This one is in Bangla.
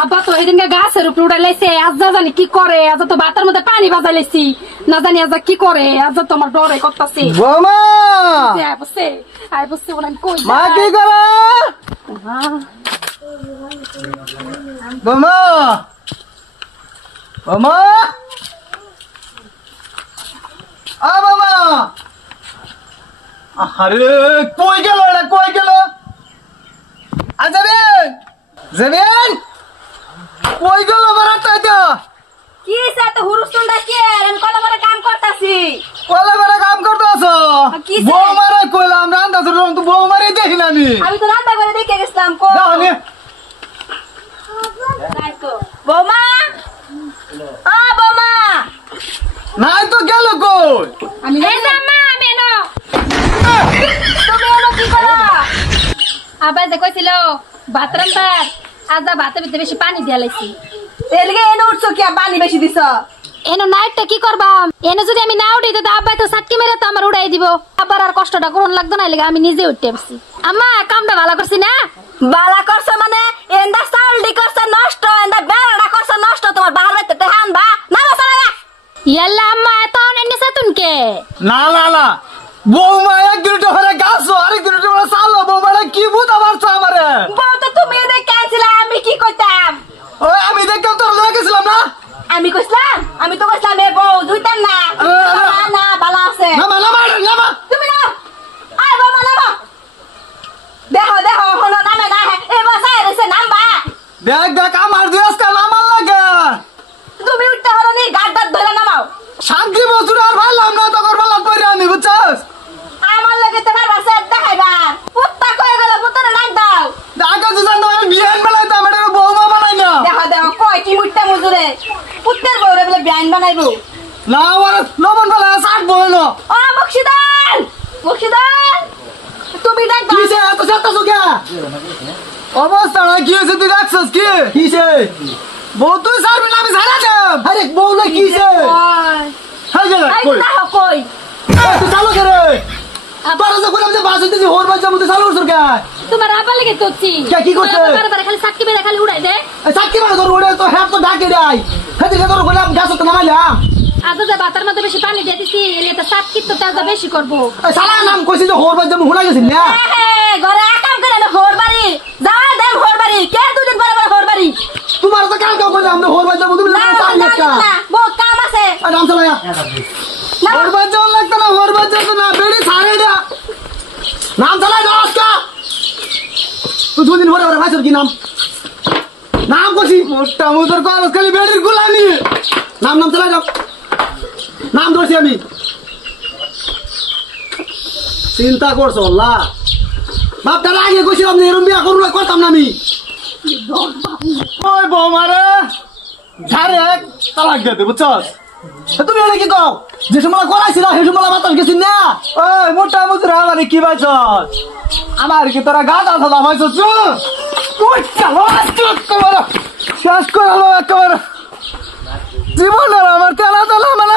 আব্বা তো এদিনকে গাছের উপরে উড়ে লাইছে, আজ যা জানি কি করে, আজ তো ভাতের মধ্যে পানি বাজাই লাইছি, না জানি আজ কি করে, আজ তো আমার ডরে করতেছে। বৌমা আই বসছে ওরা কই মা কি করে? বৌমা বৌমা আ বাবা, আরে কই গেল রে, কই গেল? যাবেন যাবেন কই গেল? বারাটা তো কি সে তো হুরুস্তুল ডাকে, আমি কলা করে কাম করতাছি। কলা করে কাম করতেছো? বৌমারে কইলাম রান্না শুরু, তো বৌমারে দেখি না আমি তো রান্না করে দেখে গেছিলাম। যাও নি বৌমা, ও বৌমা, নাই তো গেল কই? আমি মা, আমি এনো। তুমি এনো কি করো? আবার যে কইছিল ভাত রান্দার, আজ ভাতের ভিতরে বেশি পানি দিয়া লাইছি। এলগে এনে উঠছো কি পানি বেশি দিছ? এনো নাইটটা কি করবা? এনে যদি আমি না উঠি তো আব্বাই তো সাটকি মেরে তো আমার উড়াই দিব। আবার আর কষ্টটা করুন লাগতো না, এলাকা আমি নিজে উঠতে পারছি। আম্মা কামটা ভালো করছি না? বালা করছো মানে এন্দা চাউলডি করছে নষ্ট, এন্দা বেড়াটা করছে নষ্ট, তোমার বাহার বাইতে টেহান বা না বসালা। ইয়াল্লা আম্মা এত অনেক সেতুন কে? না না না, বৌমা এক দুটো করে গাছো, আরেক দুটো করে চালো। বৌমারে কি বুঝা পারছো আমারে? বউ তো তুমি দেখে আনছিলা, আমি কি কইতাম? ওই আমি দেখতাম তোর লয়ে গেছিলাম না? আমি কইছিলাম? আমি তো কইছিলাম এ বউ দুইটার না। না না বালা আছে। নামা নামা নামা, তুমি না আয় বউ নামা, দেখো দেখো হলো নামে না, এ বসায় রইছে নামবা। দেখ দেখ আমার দেশকে নামার লাগে। তুমি উঠতে হলো নি, গাড় গাড় ধরে নামাও। শান্তি বছর আর ভাবলাম না, তখন ভাবলাম করে আমি, বুঝছস? আমার লাগে তোমার বাসা দেখাইবা। পুত্তা কই গেল, পুত্তারে ডাক দাও। আগে তো জানো আমি বিয়ান বেলাইতাম, এটা বৌমা বানাই না। দেখো দেখো কয় কি মুটটা মজুরে, পুত্তের বউরে বলে বিয়ান বানাইবো। না আমার লবণ বেলায় শাক বইল। ও বক্সিদার, বক্সিদার তুমি ডাক দাও। কিসে এত সাতটা সুখা অবস্থা না? কি হয়েছে তুই দেখছস? কি কিসে বউ তুই সারবি না, আমি সারা দেব। আরে বউ না কিসে? হাই গেল এই কই দেখো কই তুই চালু করে তোরা যখন আমি বাস হইতেছি হোর বাস যাবো, তুই চালু করছিস কে? তোমার আব্বা লেগে তোছি কি করছে? বারবার খালি সাটকি মেরে খালি উড়াই দে। সাক্ষী মানে তোর ওরে তো হ্যাঁ তো ডাকে দেয়, সেদিকে তোর বললাম গ্যাস তো নামাইলাম। আজ যে ভাতের মধ্যে বেশি পানি দিয়ে দিছি, এলে তো সাটকি তো তেজটা বেশি করবো। সারা নাম কইছি যে হোর বাস যাবো, হুনা গেছিস না? ঘরে কাম করে না হোর বাড়ি যা দেম, হোর বাড়ি কে দুদিন পরে পরে হোর বাড়ি। তোমার তো কাম করলাম না, হোর বাস যাবো তুমি না না বহুত কাম আছে। নাম চালায়া হোর বাস যাওয়া লাগতো না, হোর বাস যাবো না, বেড়ি ছাড়ে দা নাম চালাই দাও আজকা। তুই দুদিন পরে পরে ভাইসর কি নাম নাম কইছি? মোটা মুদর কল খালি বেড়ির গুলানি নাম নাম চালাই দাও, নাম ধরছি আমি। চিন্তা করছো আল্লাহ বাপ দাদা আগে কইছিলাম যে এরম বিয়া করুন করতাম না আমি। ওই বৌমারে ঝাড়ে তালাক দিয়ে বুঝছস? তুমি এটা কি কও? যে সময় করাইছিল সেই সময় বাতাস গেছিস না? ওই মোটা মুজরা আমার কি বাইছস? আমার কি তোরা গা দা দাদা বাইছস? তুই চালো শেষ করে একেবারে জীবন আমার তেলা তেলা মানে